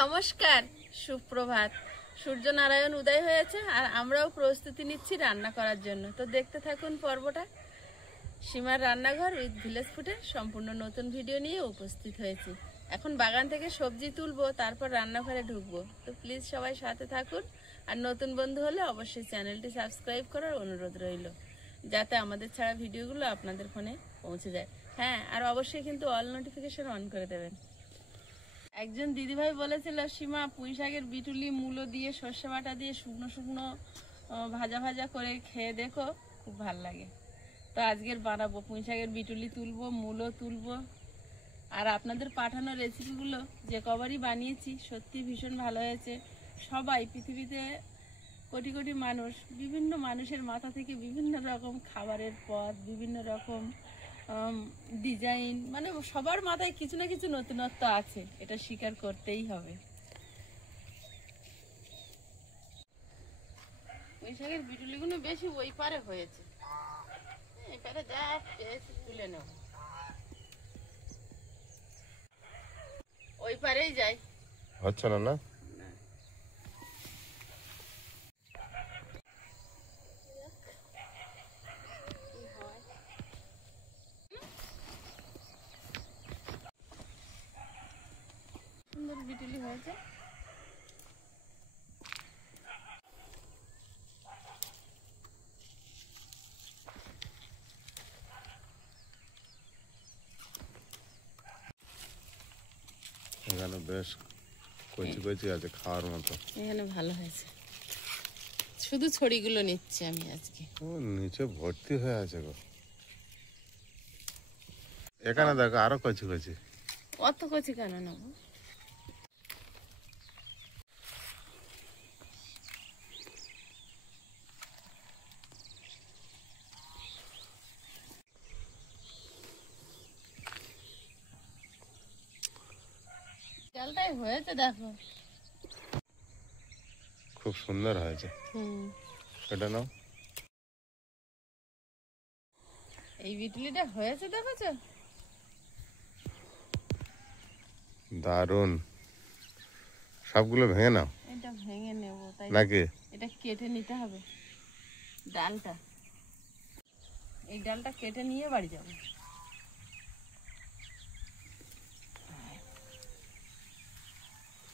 নমস্কার, সুপ্রভাত। সূর্য নারায়ণ উদয় হয়েছে আর আমরাও প্রস্তুতি নিচ্ছি রান্না করার জন্য। তো দেখতে থাকুন পর্বটা। সীমার রান্নাঘর উইথ ভিলেজ ফুডের সম্পূর্ণ নতুন ভিডিও নিয়ে উপস্থিত হয়েছি। এখন বাগান থেকে সবজি তুলবো, তারপর রান্নাঘরে ঢুকবো। তো প্লিজ সবাই সাথে থাকুন। আর নতুন বন্ধু হলে অবশ্যই চ্যানেলটি সাবস্ক্রাইব করার অনুরোধ রইল, যাতে আমাদের ছাড়া ভিডিওগুলো আপনাদের ফোনে পৌঁছে যায়। হ্যাঁ, আর অবশ্যই কিন্তু অল নোটিফিকেশন অন করে দেবেন। একজন দিদিভাই বলেছিল, সীমা পুঁই শাকের বিটুলি মূলো দিয়ে সর্ষে বাটা দিয়ে শুকনো শুকনো ভাজা ভাজা করে খেয়ে দেখো, খুব ভাল লাগে। তো আজকের বানাবো, পুঁই শাকের বিটুলি তুলবো, মূলো তুলবো। আর আপনাদের পাঠানো রেসিপিগুলো যে কবারই বানিয়েছি সত্যি ভীষণ ভালো হয়েছে। সবাই পৃথিবীতে কোটি কোটি মানুষ, বিভিন্ন মানুষের মাথা থেকে বিভিন্ন রকম খাবারের পদ, বিভিন্ন রকম ডিজাইন, মানে সবার মাথায় কিছু না কিছু নতুনত্ব আছে, এটা স্বীকার করতেই হবে। পুঁই শাকের বিটুলিগুলো বেশি ওই পারে হয়েছে, এই পারে যা পেয়েছি তুলে নেব, ওই পারেই যাই। হচ্ছে না না সুন্দর বিটুলি হয়েছে। এখানে বেশ কচি কচি আছে, খাওয়ার মতো। এখানে ভালো হয়েছে, শুধু ছড়িগুলো নিচ্ছি আমি আজকে। ও নিচে ভর্তি হয়ে আছে গো। এখানে দেখো আরো কচি কচি। অত কচি কেন নেবো? ডালটাই হয়েছে দেখো, খুব সুন্দর হয়েছে। এটা নাও। এই বিটুলিটা হয়েছে দেখেছো, দারুন। সবগুলো ভেঙে নাও। এটা ভেঙে নেব তাই নাকি? এটা কেটে নিতে হবে ডালটা। এই ডালটা কেটে নিয়ে বাড়ি যাব।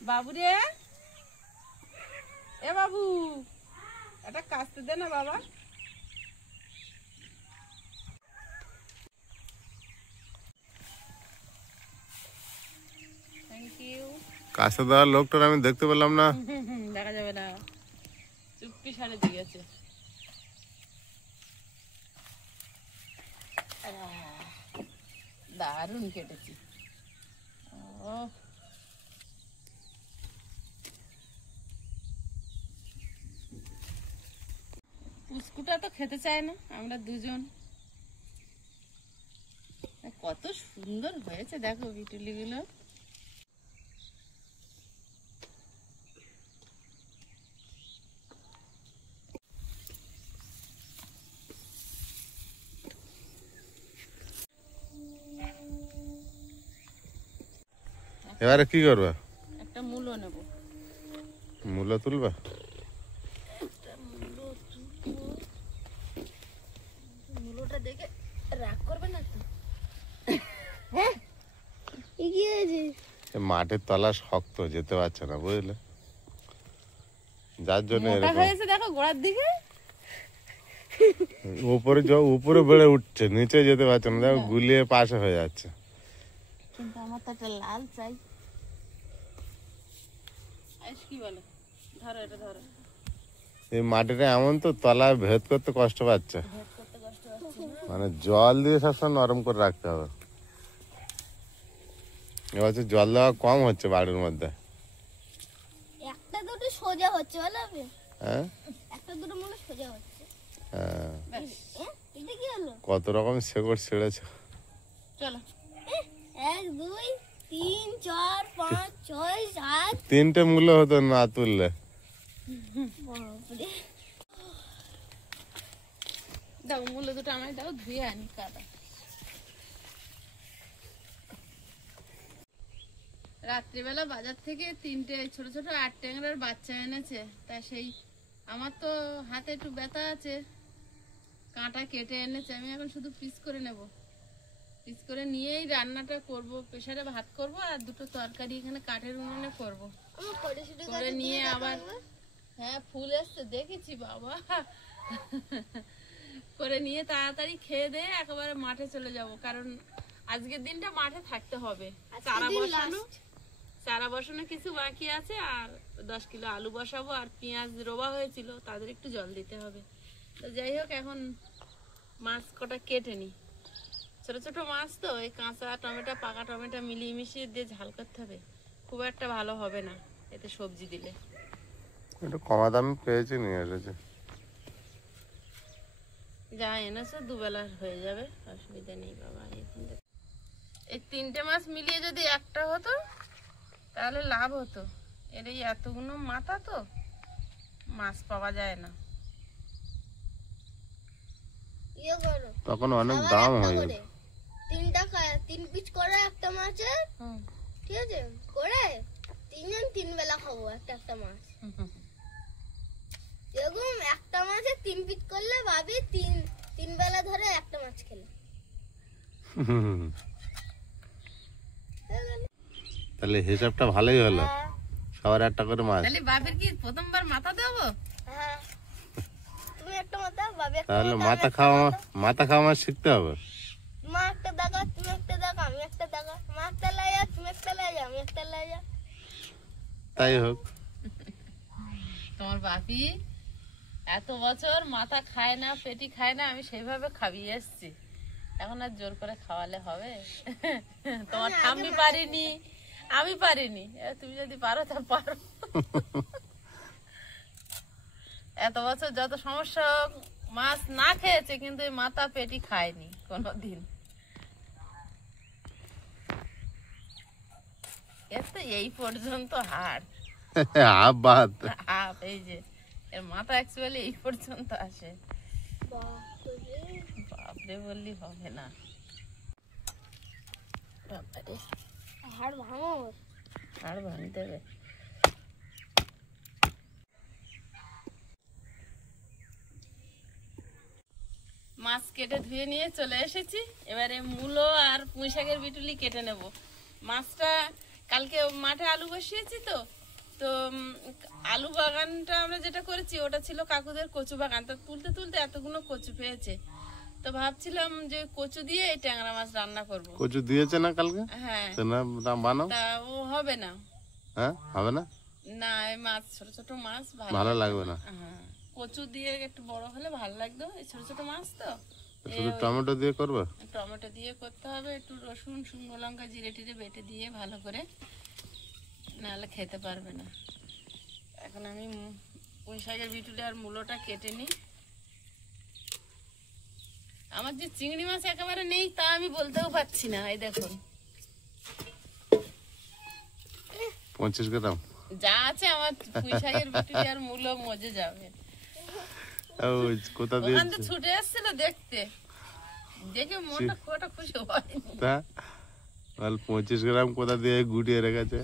বাবু রে, এ বাবু, এটা কাটতে দে না বাবা। Thank you. কাছে দেওয়ার লোকটার আমি দেখতে পেলাম না। দেখা যাবে না, চুপটি সারে দিয়ে গেছে। দারুণ কেটেছি। ও পুস্কুটা তো খেতে চায় না, আমরা দুজন। কত সুন্দর হয়েছে দেখো বিটুলিগুলো। এবারে কি করবে? একটা মূলো নেব। মূলো তুলবে? মূলোটা দেখে রাগ করবে না তো? মাটির তলা শক্ত, যেতে পারছে না বুঝলে, যার জন্য মোটা হয়েছে দেখো গোড়ার দিকে। উপরে বেড়ে উঠছে, নিচে যেতে পারছে না, দেখো গুলিয়ে পাশে হয়ে যাচ্ছে। কিন্তু আমার তো একটা লাল চাই। কি বলে, ধরো এটা ধরো। এই মাটিটা এমন তো, তলায় ভেদ করতে কষ্ট পাচ্ছে, মানে জল দিয়ে সবসময় নরম করে রাখতে হবে। এবার জল দেওয়া কম হচ্ছে বাড়ির মধ্যে। একটা দুটো সোজা হচ্ছে, ভালো হবে। হ্যাঁ, একটা দুটো মনে সোজা হচ্ছে। হ্যাঁ, এটা কি হলো? কত রকম শেকড় ছেড়েছে। চলো, 1 2 3 4 5 6 7। তিনটে মূল্য হতো না তুললে। দাও মূলো দুটো আমায় দাও, ধুয়ে আনি কাটা। রাত্রিবেলা বাজার থেকে 3টে ছোট ছোট 8 ট্যাংরার বাচ্চা এনেছে, তা সেই আমার তো হাতে একটু ব্যথা আছে, কাঁটা কেটে এনেছে। আমি এখন শুধু পিস করে নেব, পিস করে নিয়েই রান্নাটা করব। প্রেসারে ভাত করব আর দুটো তরকারি এখানে কাঠের উনুনে করব। আমার ফটোশুট করে নিয়ে আবার হ্যাঁ ফুল এসছে দেখেছি বাবা। করে নিয়ে তাড়াতাড়ি খেয়ে দিয়ে একেবারে মাঠে চলে যাব, কারণ আজকের দিনটা মাঠে থাকতে হবে। চারা বসানো কিছু বাকি আছে, আর 10 কিলো আলু বসাবো, আর পেঁয়াজ রোবা হয়েছিল তাদের একটু জল দিতে হবে। তো যাই হোক, এখন মাছ কটা কেটে নি। ছোট ছোট মাছ তো, এই কাঁচা টমেটো পাকা টমেটো মিলিয়ে মিশিয়ে দিয়ে ঝাল করতে হবে, খুব একটা ভালো হবে না এতে সবজি দিলে। একটু কমা দামে পেয়েছি, নিয়ে এসেছে। যা এনেছো দুবেলার হয়ে যাবে, অসুবিধা নেই বাবা। এই 3টে মাছ মিলিয়ে যদি একটা হতো তাহলে লাভ হতো। এর এই এতগুলো মাথা তো মাছ পাওয়া যায় না। ইয়ে করো, তখন অনেক দাম হয়ে করে 3 পিস করে একটা মাছের, ঠিক আছে, করে 3 জন 3 বেলা খাবো একটা একটা মাছ। এরকম একটা মাছে 3 পিস করলে ভাবি 3 বেলা ধরে একটা মাছ খেলে। তাহলে হিসাবটা ভালোই হলো, হ্যাঁ, সবার একটা করে মাছ। তাহলে বাপের কি প্রথমবার মাথা দেবো? হ্যাঁ, তুমি একটা মাথা, ভাবি একটা তাহলে মাথা, মাথা খাওয়া মাছ শিখতে হবে। মা একটা দাগা, তুমি একটা দাগা, আমি একটা দাগা, মা একটা লাইয়া, তুমি একটা লাইয়া, আমি একটা লাইয়া। তাই হোক। তোমার বাপি এত বছর মাথা খায় না, পেটি খায় না, আমি সেইভাবে খাইয়ে এসছি। এখন আর জোর করে খাওয়ালে হবে? তোমার ঠাম্মি পারিনি, আমি পারিনি, তুমি যদি পারো তা পারো। এত বছর যত সমস্যা হোক, মাছ না খেয়েছে কিন্তু এই মাথা পেটি খায়নি কোনোদিন। এর তো এই পর্যন্ত হাড়, বাদ। এই যে এর মাথা অ্যাকচুয়ালি এই পর্যন্ত আসে। বাপরে বললি হবে না। বাবারে, হাড় ভাঙো, হাড় ভাঙতে হবে। মাছ কেটে ধুয়ে নিয়ে চলে এসেছি, এবারে মূলো আর পুঁই শাকের বিটুলি কেটে নেব। মাছটা কালকে মাঠে আলু বসিয়েছি তো, তো আলু বাগানটা আমরা যেটা করেছি ওটা ছিল কাকুদের কচু বাগান। তো তুলতে তুলতে এতগুলো কচু পেয়েছে, তো ভাবছিলাম যে কচু দিয়ে এই ট্যাংরা মাছ রান্না করব। কচু দিয়েছে না কালকে? হ্যাঁ, বানাও। তা ও হবে না। হ্যাঁ, হবে না, না এই মাছ ছোট ছোট মাছ ভালো লাগবে না। হ্যাঁ, কচু দিয়ে একটু বড় হলে ভালো লাগতো, এই ছোট ছোট মাছ তো। শুধু টমেটো দিয়ে করবে? টমেটো দিয়ে করতে হবে, একটু রসুন শুকনো লঙ্কা জিরে টিরে বেটে দিয়ে ভালো করে, নাহলে খেতে পারবে না। এখন আমি পুঁই শাকের বিটুলি আর মূলোটা কেটে নিই। আমার যে চিংড়ি মাছ একেবারে নেই তা আমি বলতেও পারছি না। এই দেখুন 25 গ্রাম যা আছে আমার পুঁই শাকের বিটুলি আর মূলো মজে যাবে। কোথা ওখান থেকে ছুটে এসেছিল দেখতে, দেখে মনটা খুব একটা খুশি হয়নি। 25 গ্রাম কোথা দিয়ে গুটিয়ে রেখেছে?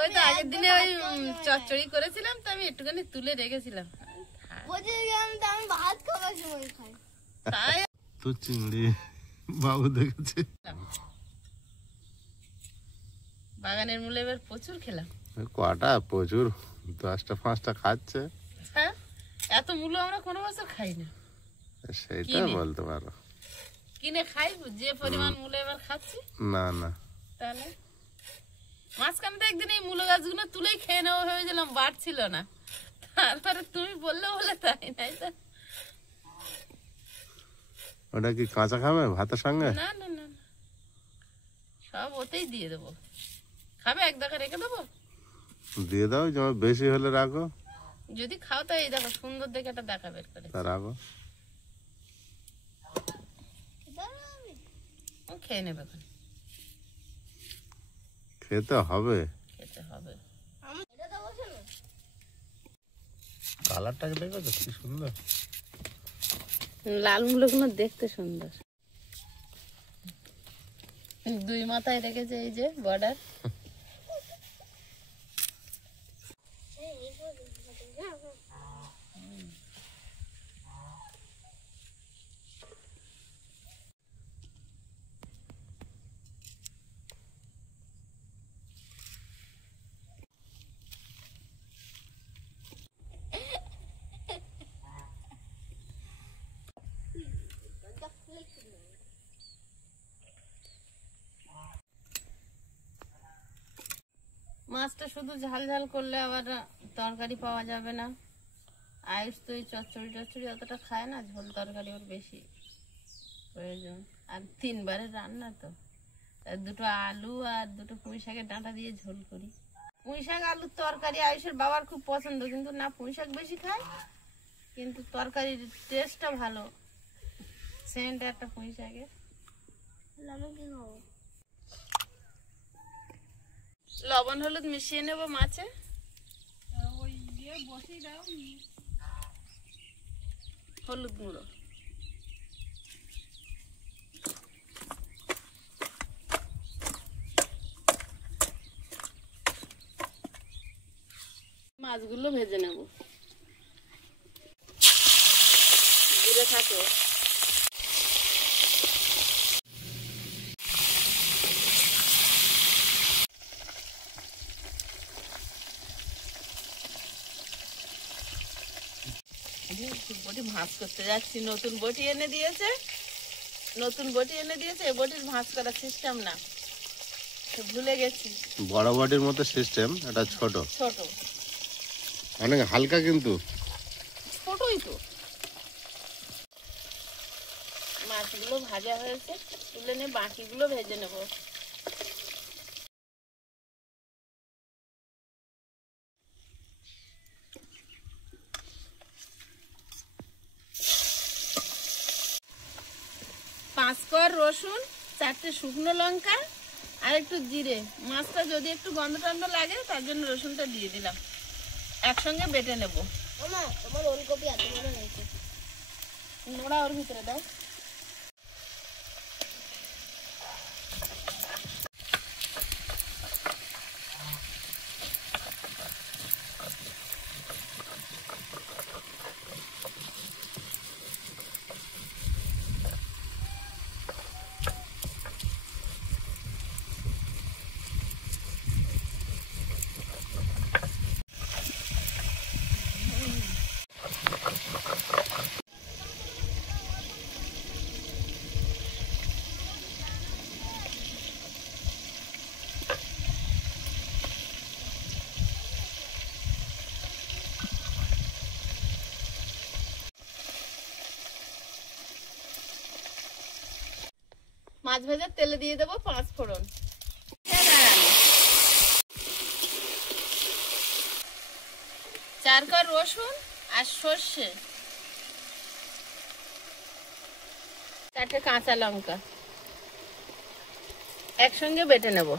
ওই তো আগের দিনে ওই চচ্চড়ি করেছিলাম, তো আমি একটুখানি তুলে রেখেছিলাম। আমি ভাত খাবার সময় খাই। তাই তো চিংড়ি বাবু দেখেছে। বাগানের মূলে এবার প্রচুর খেলাম। কটা? প্রচুর, 10টা 5টা খাচ্ছে। হ্যাঁ, এত মূলো আমরা কোনো বছর খাই না। সেটা বলতে পারো। কিনে খাই যে পরিমাণ মূলো এবার খাচ্ছি। না না, তাহলে মাঝখানে তো একদিন এই মূলো গাছগুলো তুলেই খেয়ে নেওয়া ভেবেছিলাম, বাড়ছিল না। তারপরে তুমি বললে বলে তাই, নাই তো। ওটা কি কাঁচা খাবে ভাতের সঙ্গে? না না না, সব ওতেই দিয়ে দেবো। খাবে এক দেখা রেখে দেবো? দিয়ে দাও, যেমন বেশি হলে রাখো। যদি খাও তো এই দেখো সুন্দর দেখে একটা দেখা বের করে তা রাখো, খেয়ে নেবে। খেতে হবে, খেতে হবে। কালারটা দেখো তো কি সুন্দর। লাল মূলগুলো দেখতে সুন্দর। 2 মাথায় রেখেছে, এই যে বর্ডার, মাছটা শুধু ঝাল ঝাল করলে আবার তরকারি পাওয়া যাবে না। আয়ুষ তো এই চচ্চড়ি টচ্চড়ি অতটা খায় না, ঝোল তরকারি ওর বেশি প্রয়োজন। আর 3 বারের রান্না তো, আর 2টো আলু আর 2টো পুঁই শাকের ডাঁটা দিয়ে ঝোল করি। পুঁই শাক আলুর তরকারি আয়ুষের বাবার খুব পছন্দ, কিন্তু না পুঁই শাক বেশি খায়, কিন্তু তরকারির টেস্টটা ভালো, সেন্ট একটা পুঁই শাকের। আমি কি খাবো? লবণ হলুদ মিশিয়ে নেব মাছে। হলুদ গুঁড়ো, মাছগুলো ভেজে নেব। দূরে থাকো। বটি ভাঁজ করতে যাচ্ছি, নতুন বটি এনে দিয়েছে, এই বটির ভাঁজ করার সিস্টেম না, ভুলে গেছি। বড় বটির মতো সিস্টেম, এটা ছোট ছোট, অনেক হালকা, কিন্তু ছোটই তো। মাছগুলো ভাজা হয়েছে, তুলে নিয়ে বাকিগুলো ভেজে নেব। পাঁচ কোয়া রসুন, 4টে শুকনো লঙ্কা আর একটু জিরে। মাছটা যদি একটু গন্ধ টন্ধ লাগে তার জন্য রসুনটা দিয়ে দিলাম। একসঙ্গে বেটে নেব। মামা তোমার ওলকপি এত বড় হয়েছে, নোড়া ওর ভিতরে দাও। মাছ ভাজার তেলে দিয়ে দেবো 5 ফোড়ন, 4 কোয়া রসুন আর সর্ষে, 4টে কাঁচা লঙ্কা একসঙ্গে বেটে নেব।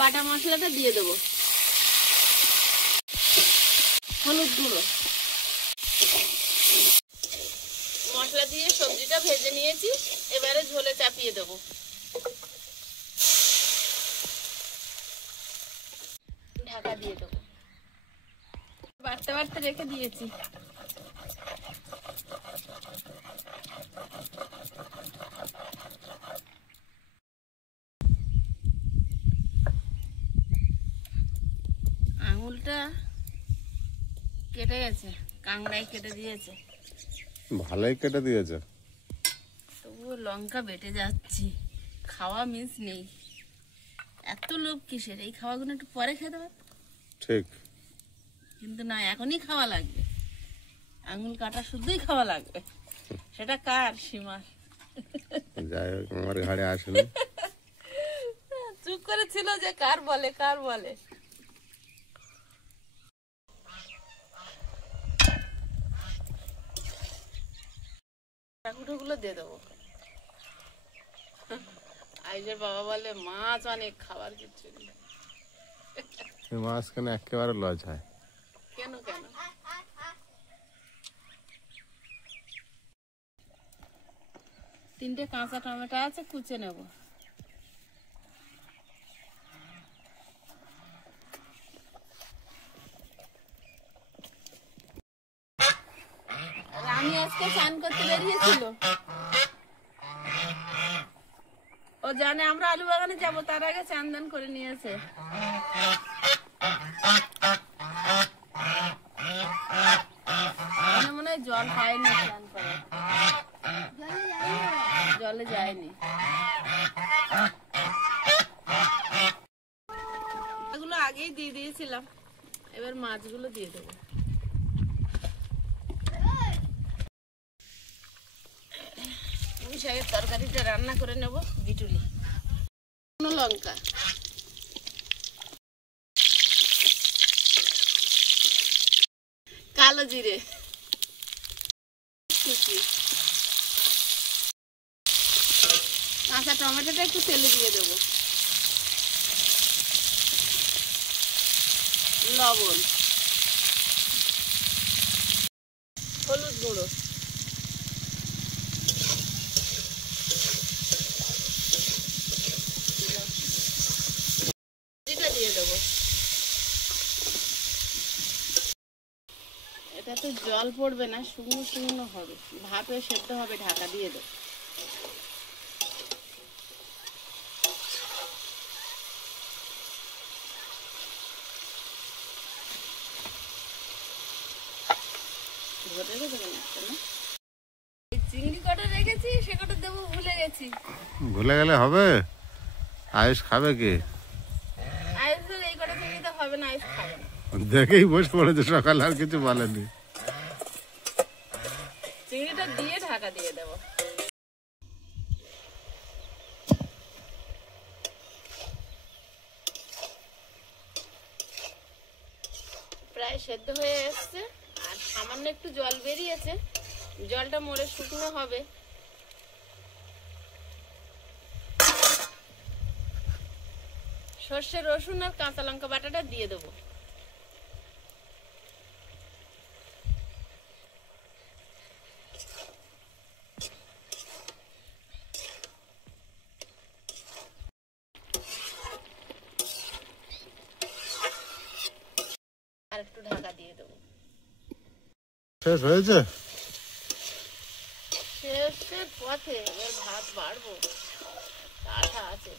বাটা মশলাটা দিয়ে দেবো। হলুদ গুঁড়ো, মশলা দিয়ে সবজিটা ভেজে নিয়েছি, এবারে ঝোলে চাপিয়ে দেবো। ঢাকা দিয়ে দেবো। বাড়তে বাড়তে রেখে দিয়েছি। আঙুলটা কেটে গেছে, কাংড়ায় কেটে দিয়েছে। ভালোই কেটে দিয়েছে, তবুও লঙ্কা বেটে যাচ্ছি, খাওয়া মিস নেই। এত লোভ কিসের? এই খাওয়াগুলো একটু পরে খেতে পারত। ঠিক, কিন্তু না, এখনই খাওয়া লাগবে। আঙুল কাটা শুদ্ধই খাওয়া লাগবে। সেটা কার? সীমার। যাই হোক, আমার ঘাড়ে আসেনি। চুপ করে ছিল যে কার বলে কার বলে। গুলো দিয়ে দেবো। আইজের বাবা বলে মাছ অনেক, খাবার কিছু নেই। মাছ কেন একেবারে লজ হয়? কেন কেন? তিনটে কাঁচা টমেটো আছে, কুচে নেব। আমি আজকে চান করতে বেরিয়েছিল, ও জানে আমরা আলু বাগানে যাবো, তার আগে চান দান করে নিয়েছে। হয়নি। এগুলো আগেই দিয়ে দিয়েছিলাম, এবার মাছগুলো দিয়ে দেবো। পুঁই শাকের তরকারিটা রান্না করে নেব। বিটুলি, লঙ্কা, কালো জিরে কুচি, কাঁচা টমেটোটা একটু তেলে দিয়ে দেবো, লবণ, হলুদ গুঁড়ো, দিয়ে দেবো। এটাতে জল পড়বে না, শুকনো শুকনো হবে, ভাপে সেদ্ধ হবে, ঢাকা দিয়ে দেবো। চিংড়ি কটা রেখেছি, সে কটা দেবো ভুলে গেছি। ভুলে গেলে হবে? আয়ুষ খাবে কি? আয়ুষের এই কটা চিংড়িতে হবে না, আয়ুষ খাবে না। দেখেই বসে পড়েছে, সকালে আর কিছু বলেনি। চিংড়িটা দিয়ে ঢাকা দিয়ে দেবো। প্রায় সেদ্ধ হয়ে এসছে, আর সামান্য একটু জল বেরিয়েছে, জলটা মরে শুকনো হবে। সর্ষে, রসুন আর কাঁচা লঙ্কা বাটাটা দিয়ে দেবো। আর একটু ঢাকা দিয়ে দেবো। শেষ হয়েছে? শেষের পথে, এবার ভাত বাড়বো, আঠা আছে।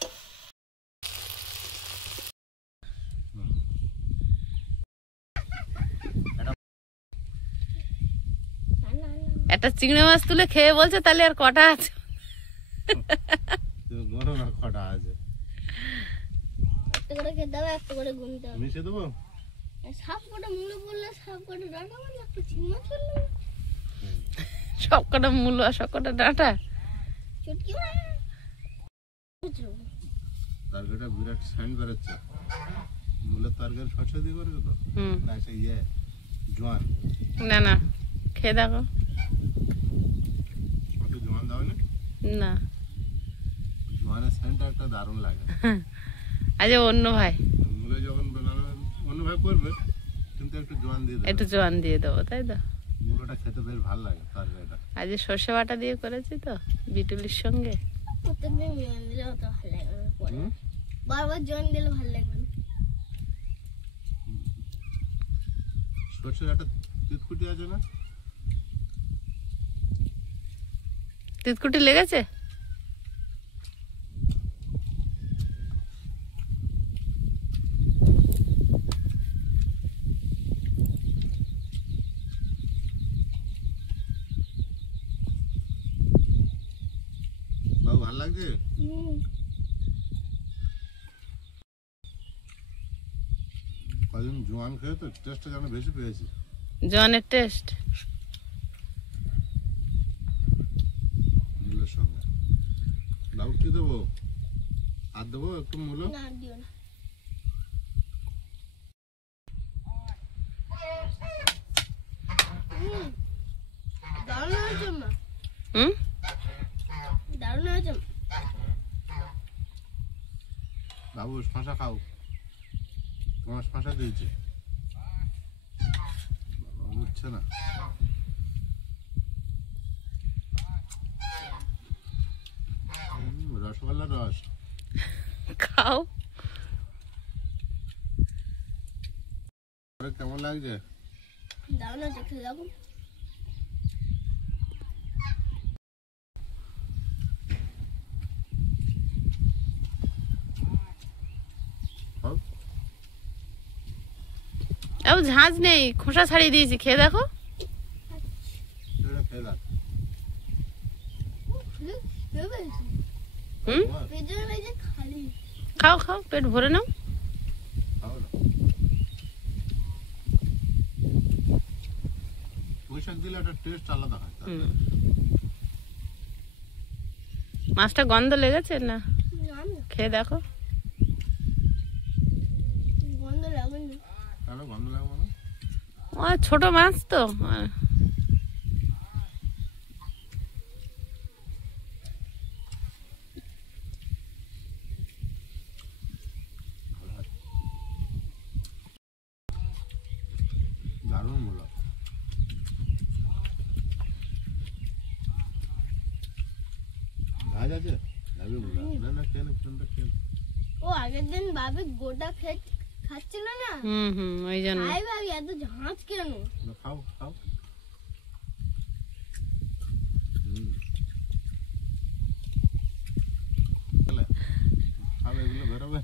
একটা চিংড়ি মাছ তুলে খেয়ে বলছে তাহলে আর কটা আছে? গরম আর কটা আছে? একটা করে খেতে হবে, একটা করে গুনতে হবে। মিশিয়ে দেবো? সব কটা মূলো বললে, সব কটা ডাঁটা বললে, একটা চিংড়ি মাছ বললে, সব কটা মূল আর সব কটা ডাঁটা। চুটকি তরকারিটা বিরাট সাইন বেরোচ্ছে। মূলের তরকারি সরষে দিয়ে করে তো না, সে জোয়ান? না না, খেয়ে দেখো। জোয়ান দাও না? না, জোয়ানের সাইনটা একটা দারুণ লাগে। আজ অন্য ভাই, মূলে যখন অন্য ভাই করবে, কিন্তু একটু জোয়ান দিয়ে দেবে। একটু জোয়ান দিয়ে দেবো, তাই তো। মূলোটা খেতে বেশ ভালো লাগে তরকারিটা। আজ সর্ষে বাটা দিয়ে করেছি তো বিটুলির সঙ্গে। প্রত্যেকদিন জোয়ান দিলে অত ভালো লাগবে না, পরে বারবার জোয়ান দিলে ভালো লাগবে না। সর্ষের একটা তিতকুটি আছে না? তিতকুটি লেগেছে? বাবু ভালো লাগছে? কদিন জোয়ান খেয়ে তো টেস্টটা যেন বেশি পেয়েছি। জোয়ানের টেস্ট মূলের সঙ্গে। বাবু কি দেবো? আর দেবো একটু মূলো? না, দিও না। দারুণ হয়েছে মা, দারুণ হয়েছে। বাবু শশা খাও, তোমার শশা দিয়েছে। উঠছে না। রসগোল্লার রস খাও। কেমন লাগছে? দারুণ হয়েছে, খেয়ে দেখো। ঝাঁজ নেই, খোসা ছাড়িয়ে দিয়েছি, খেয়ে দেখো। খেয়ে দেখ। খেয়ে পেয়েছি। হুম, পেছনে এই যে খালি খাও খাও, পেট ভরে নাও। খাও না। পুঁই শাক দিলে একটা টেস্ট আলাদা হয়। হুম। মাছটা গন্ধ লেগেছে না? নাম না, খেয়ে দেখো। গন্ধ লাগেনি। কেন গন্ধ লাগবে না? ও ছোট মাছ তো। দারুণ মূলা। ভাজ আছে? যাবি মূলা? না না, খেয়ে নে, ফোনটা খেয়ে নে। ও আগের দিন ভাবি গোটা খাচ্ছিল না, হুম হুম, ওই জন্য। তাই ভাবি এত ঝাঁজ কেন? না, খাও খাও। হুম। খেলে? খাও, এগুলো বেরোবে।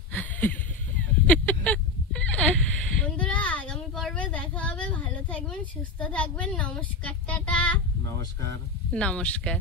বন্ধুরা আগামী পর্বে দেখা হবে, ভালো থাকবেন, সুস্থ থাকবেন, নমস্কার, টাটা। নমস্কার। নমস্কার।